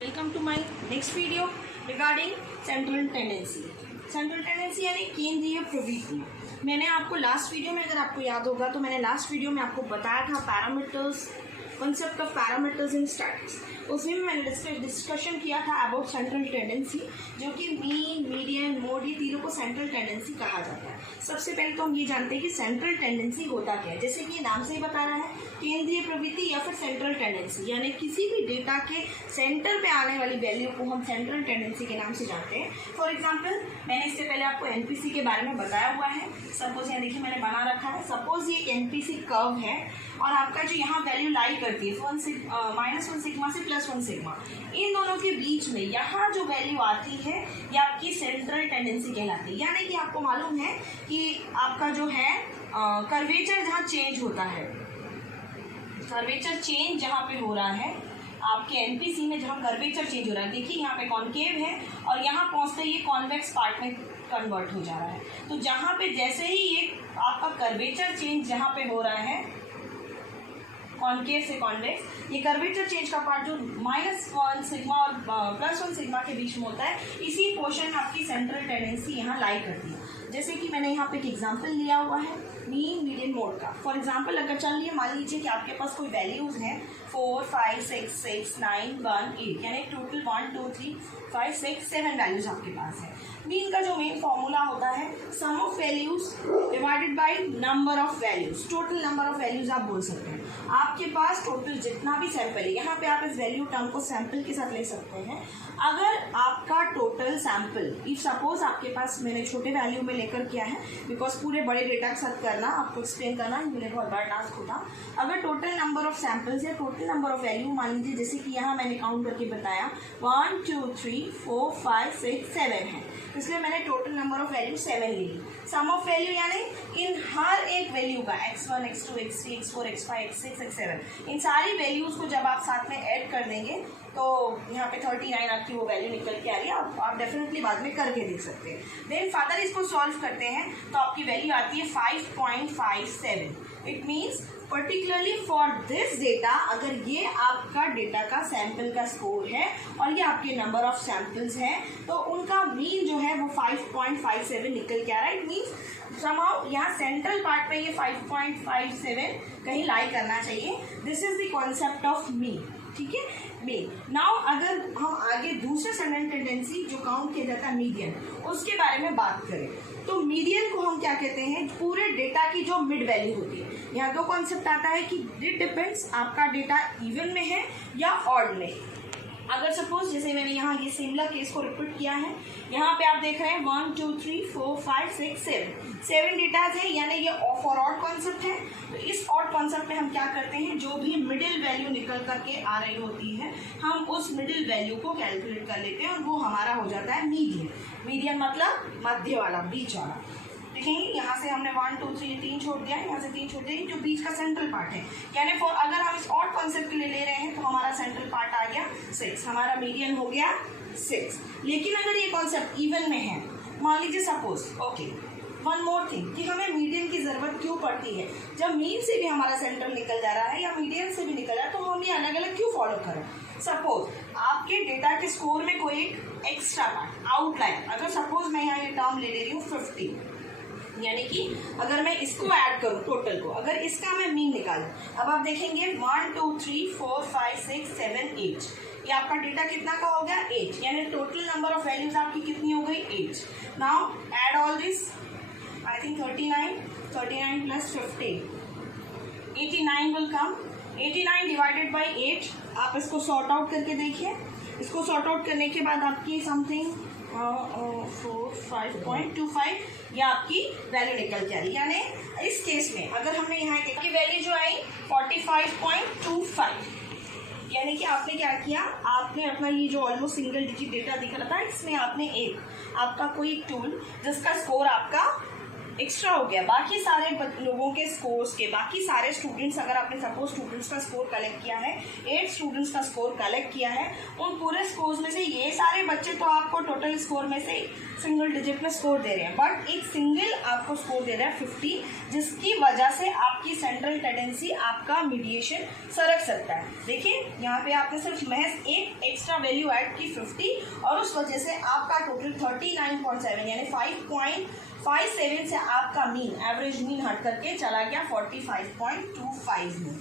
Welcome to my next video regarding central tendency. Central tendency यानी केंद्रीय प्रवृत्ति। मैंने आपको लास्ट वीडियो में, अगर आपको याद होगा तो मैंने लास्ट वीडियो में आपको बताया था parameters, concept of parameters in statics. उसमें भी मैंने डिस्कशन किया था अबाउट सेंट्रल टेंडेंसी, जो कि मीन, मीडियन, मोड, ये तीनों को सेंट्रल टेंडेंसी कहा जाता है। सबसे पहले तो हम ये जानते हैं कि सेंट्रल टेंडेंसी होता क्या है। जैसे कि ये नाम से ही बता रहा है, केंद्रीय प्रवृत्ति या फिर सेंट्रल टेंडेंसी, यानी किसी भी डेटा के सेंटर पे आने वाली वैल्यू को हम सेंट्रल टेंडेंसी के नाम से जानते हैं। फॉर एग्जाम्पल, मैंने इससे पहले आपको एनपीसी के बारे में बताया हुआ है। सपोज यहाँ देखिए मैंने बना रखा है, सपोज ये एक एनपीसी कर्व है और आपका जो यहाँ वैल्यू लाई करती है -1 सिग्मा से +1 सिग्मा, इन दोनों के बीच में यहाँ जो वैल्यू आती है ये आपकी सेंट्रल टेंडेंसी कहलाती है। यानी कि आपको मालूम है कि आपका जो है कर्वेचर जहाँ चेंज होता है, कर्वेचर चेंज जहाँ पे हो रहा है आपके एनपीसी में, जहाँ कर्वेचर चेंज हो रहा है, देखिए यहाँ पे कॉन्केव है और यहाँ पहुँचते ये कॉन्वेक्स पार्ट में कन्वर्ट हो जा रहा है। तो जहाँ पे जैसे ही ये आपका कर्वेचर चेंज जहाँ पे हो रहा है कॉन्केव से कॉन्वेक्स, ये कर्वेचर चेंज का पार्ट जो -1 सिग्मा और +1 सिग्मा के बीच में होता है, इसी पोर्शन में आपकी सेंट्रल टेंडेंसी यहाँ लाई करती है। जैसे कि मैंने यहाँ पे एक एग्जांपल लिया हुआ है मीन, मीडियन, मोड का। फॉर एग्जांपल अगर चलिए मान लीजिए कि आपके पास कोई वैल्यूज हैं 4, 5, 6, 6, 9, 1, 8, यानी टोटल 1, 2, 3, 5, 6, 7 वैल्यूज आपके पास है। मीन का जो मेन फॉर्मूला होता है sum of values divided by number of values, total number of values आप बोल सकते हैं। आपके पास टोटल जितना भी सैंपल है, यहाँ पे आप इस वैल्यू टर्म को सैंपल के साथ ले सकते हैं। अगर आपका टोटल सैंपल, इफ सपोज आपके पास, मैंने छोटे वैल्यू में लेकर किया है बिकॉज पूरे बड़े डेटा के साथ करना, आपको एक्सप्लेन करना मुझे बहुत बड़ा टास्क होता। अगर टोटल नंबर ऑफ सैंपल्स या टोटल नंबर ऑफ वैल्यू मान लीजिए, जैसे कि यहाँ मैंने काउंट करके बताया 1, 2, 3, 4, 5, 6, 7 है, इसलिए मैंने टोटल नंबर ऑफ वैल्यू 7 ली। सम ऑफ वैल्यू यानी इन हर एक वैल्यू का x1, x2, x3, x4, x5, x6, x7, इन सारी वैल्यूज को जब आप साथ में ऐड कर देंगे तो यहाँ पे 39 आपकी वो वैल्यू निकल के आ रही है। आप डेफिनेटली बाद में करके देख सकते हैं। देन फर्दर इसको सॉल्व करते हैं तो आपकी वैल्यू आती है 5.57। It means particularly for this data, अगर ये आपका डेटा का सैंपल का स्कोर है और ये आपके नंबर ऑफ सैंपल्स हैं, तो उनका मीन जो है वो 5.57 निकल के आ रहा है। इट मीन्स समहाउ यहाँ सेंट्रल पार्ट पे ये 5.57 कहीं लाई करना चाहिए। This is the concept of mean, ठीक है, मीन। नाउ अगर हम आगे दूसरे सेंट्रल टेंडेंसी जो काउंट किया जाता है मीडियन, उसके बारे में बात करें तो मीडियन को हम क्या कहते हैं, पूरे डेटा की जो मिड वैल्यू होती है। यहाँ दो कॉन्सेप्ट आता है कि इट डिपेंड्स आपका डेटा इवन में है या ऑड में। अगर सपोज जैसे मैंने यहाँ ये सिमिलर केस को रिपीट किया है, यहाँ पे आप देख रहे हैं 1, 2, 3, 4, 5, 6, 7 डेटाज है, यानी ये फॉर ऑड कॉन्सेप्ट है। तो इस ऑड कॉन्सेप्ट में हम क्या करते हैं, जो भी मिडिल वैल्यू निकल करके आ रही होती है, हम उस मिडिल वैल्यू को कैलकुलेट कर लेते हैं और वो हमारा हो जाता है मीडियन। मीडियन मतलब मध्य वाला, बीच वाला। देखेंगे यहाँ से हमने 1, 2, 3 छोड़ दिया, यहाँ से 3 छोड़ दिया, जो बीच का सेंट्रल पार्ट है। यानी फॉर अगर हम इस ऑड कॉन्सेप्ट के लिए ले रहे हैं तो हमारा सेंट्रल पार्ट आ गया 6, हमारा मीडियन हो गया 6। लेकिन अगर ये कॉन्सेप्ट इवन में है, मान लीजिए suppose, okay, one more thing कि हमें मीडियन की जरूरत क्यों पड़ती है, जब मीन से भी हमारा सेंट्रल निकल जा रहा है या मीडियन से भी निकल रहा है, तो हम ये अलग अलग क्यों फॉलो करें। सपोज आपके डेटा के स्कोर में कोई एक एक्स्ट्रा पार्ट, आउटलायर, अगर सपोज मैं यहाँ ये टर्म ले रही हूँ 50, यानी कि अगर मैं इसको ऐड करूं टोटल को, अगर इसका मैं मीन निकालूं, अब आप देखेंगे 1, 2, 3, 4, 5, 6, 7, 8, ये आपका डेटा कितना का हो गया 8, यानी टोटल नंबर ऑफ वैल्यूज आपकी कितनी हो गई 8। Now add all this, I think 39 plus 15, 89 will come. 89 divided by 8, आप इसको सॉर्ट आउट करके देखिए। इसको सॉर्ट आउट करने के बाद आपकी समथिंग 5.25 ये आपकी वैल्यू निकल के आ रही है। यानी इस केस में अगर हमने यहाँ की वैल्यू जो आई 45.25, यानी कि आपने क्या किया, आपने अपना ये जो ऑलमोस्ट सिंगल डिजिट डेटा दिख रहा था, इसमें आपने एक आपका कोई टूल जिसका स्कोर आपका एक्स्ट्रा हो गया बाकी सारे लोगों के स्कोर्स के, बाकी सारे स्टूडेंट्स, अगर आपने सपोज स्टूडेंट्स का स्कोर कलेक्ट किया है, 8 स्टूडेंट्स का स्कोर कलेक्ट किया है, उन पूरे स्कोर्स में से ये सारे बच्चे तो आपको टोटल स्कोर में से सिंगल डिजिट में स्कोर दे रहे हैं, बट एक सिंगल आपको स्कोर दे रहा है 50, जिसकी वजह से आपकी सेंट्रल टेंडेंसी, आपका मीडिएशन सरक सकता है। देखिए यहाँ पे आपने सिर्फ महज एक एक्स्ट्रा वैल्यू ऐड की 50, और उस वजह से आपका टोटल 39.7 यानी 5.57 से आपका मीन, एवरेज मीन हट करके चला गया 45.25 में।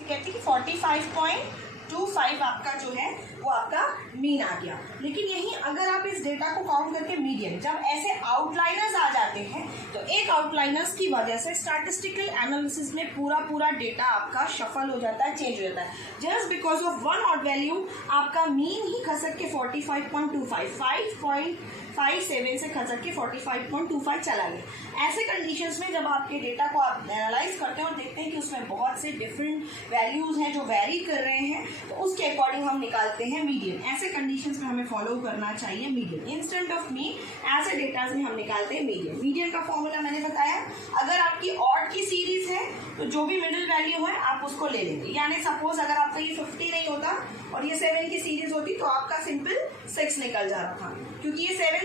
कहते कि 45.25 आपका जो है वो आपका मीन आ गया। लेकिन यही अगर आप इस डेटा को काउंट करके मीडियन, जब ऐसे आउटलाइनर्स आ जाते हैं तो एक आउटलाइनर्स की वजह से स्टैटिस्टिकल एनालिसिस में पूरा डेटा आपका शफल हो जाता है, चेंज हो जाता है। Just because of one odd value आपका मीन ही खसक के 5.7 से खसक के 45.25 चला गया। ऐसे कंडीशंस में जब आपके डेटा को आप एनालाइज करते हैं और देखते हैं कि उसमें बहुत से डिफरेंट वैल्यूज हैं जो वेरी कर रहे हैं, तो उसके अकॉर्डिंग हम निकालते हैं मीडियन। ऐसे कंडीशंस में हमें फॉलो करना चाहिए मीडियन। इंस्टेंट ऑफ मीन ऐसे डेटाज में हम निकालते हैं मीडियन। मीडियन का फॉर्मूला मैंने बताया, अगर आपकी ऑड की सीरीज है तो जो भी मिडिल वैल्यू है आप उसको ले लेंगे। यानी सपोज अगर आपका ये 50 नहीं होता और ये 7 की सीरीज होती तो आपका सिंपल 6 निकल जा रहा था, क्योंकि ये 7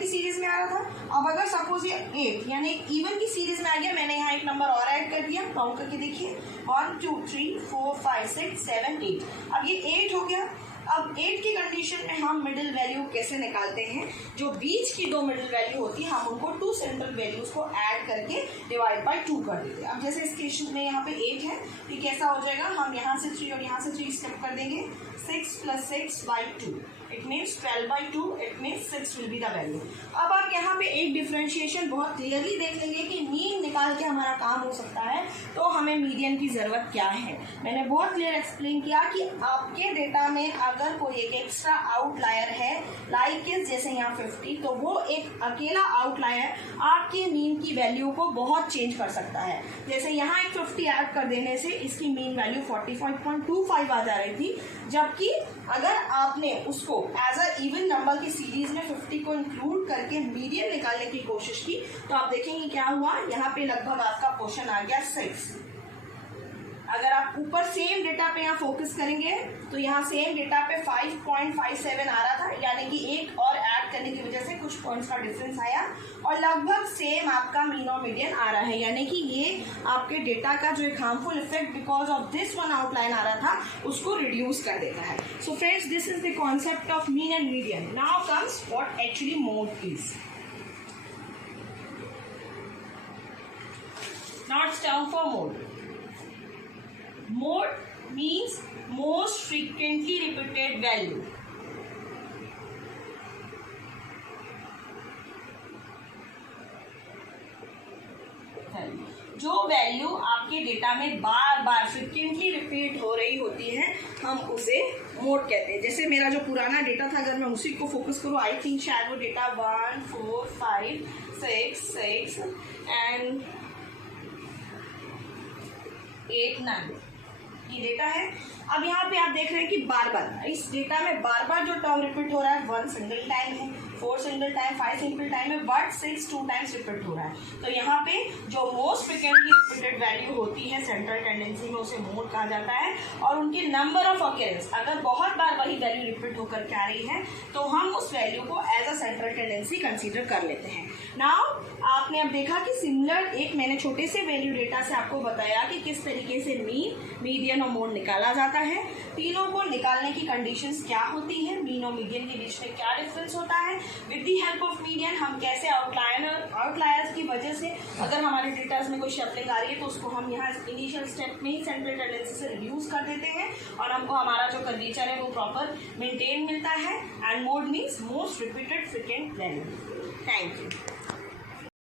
की सीरीज में आ रहा था। अब अगर सपोज ये 8 यानी इवन की सीरीज में आ गया, मैंने यहाँ एक नंबर और ऐड कर दिया, काउंट करके देखिए 1 2 3 4 5 6 7 8। अब ये 8 हो गया। अब 8 की कंडीशन में हम मिडिल वैल्यू कैसे निकालते हैं? जो बीच की 2 मिडिल वैल्यू होती है हम उनको 2 सेंट्रल वैल्यूज को ऐड करके डिवाइड बाय 2 कर देते हैं। अब जैसे इस केस में यहाँ पे 8 है, तो कैसा हो जाएगा, हम यहाँ से 3 और यहाँ से 3 स्टेप कर देंगे, 6 + 6 / 2 it means 12/2 it means 6 will be the value. अब आप यहाँ पे एक डिफरेंशिएशन बहुत क्लियरली देख लेंगे कि मीन निकाल के हमारा काम हो सकता है, तो हमें मीडियन की ज़रूरत क्या है। मैंने बहुत क्लियर एक्सप्लेन किया कि आपके डेटा में अगर कोई एक एक्स्ट्रा आउटलायर है, लाइक जैसे यहाँ 50, तो वो एक अकेला आउटलायर आपके मीन की वैल्यू को बहुत चेंज कर सकता है। जैसे यहाँ एक 50 ऐड कर देने से इसकी मीन वैल्यू 45.25 आ जा रही थी, जबकि अगर आपने उसको एज अ इवन नंबर की सीरीज में 50 को इंक्लूड करके मीडियन निकालने की कोशिश की, तो आप देखेंगे क्या हुआ, यहाँ पे लगभग आपका पोर्शन आ गया 6। अगर आप ऊपर सेम डेटा पे यहाँ फोकस करेंगे तो यहाँ सेम डेटा पे 5.57 आ रहा था, यानी कि एक और ऐड करने की वजह से कुछ पॉइंट्स का डिफरेंस आया और लगभग सेम आपका मीन और मीडियन आ रहा है। यानी कि ये आपके डेटा का जो एक harmful effect because of this one outline आ रहा था उसको रिड्यूस कर देता है। So friends, this is the concept of mean and median. Now comes what actually mode is. Now it's term for mode. Mode means most frequently repeated value. जो value आपके data में बार बार फ्रिक्वेंटली रिपीट हो रही होती है हम उसे mode कहते हैं। जैसे मेरा जो पुराना डेटा था, अगर मैं उसी को फोकस करूँ, आई थिंक शायद वो डेटा 1 4 5 6 एंड 8 9 ये डेटा है। अब यहाँ पे आप देख रहे हैं कि बार बार इस डेटा में बार बार जो टर्म रिपीट हो रहा है, 1 सिंगल टाइम है, 4 सिंगल टाइम, 5 सिंगल टाइम है, बट 6 2 टाइम्स रिपीट हो रहा है। तो यहाँ पे जो मोस्ट फ्रिक्वेंटली रिपीटेड वैल्यू होती है सेंट्रल टेंडेंसी में उसे मोड कहा जाता है। और उनकी नंबर ऑफ ऑकरेंस अगर बहुत बार वही वैल्यू रिपीट होकर के आ रही है तो हम उस वैल्यू को as a central tendency consider कर लेते हैं। नाउ आपने अब देखा कि सिमिलर एक मैंने छोटे से वैल्यू डेटा से आपको बताया कि किस तरीके से मीन, मीडियन और मोड निकाला जाता है। तीनों को निकालने की कंडीशंस क्या होती है, मीन और मीडियन के बीच में क्या डिफरेंस होता है, with the help of median हम कैसे आउटलायर्स की वजह से अगर हमारे डेटाज में कोई शफलिंग आ रही है तो उसको हम यहाँ इनिशियल स्टेप में ही सेंट्रल टेंडेंसी से रिड्यूस कर देते हैं और हमको हमारा जो कर्वेचर है वो प्रॉपर मेंटेन मिलता है। And mode means most repeated frequent value. Thank you.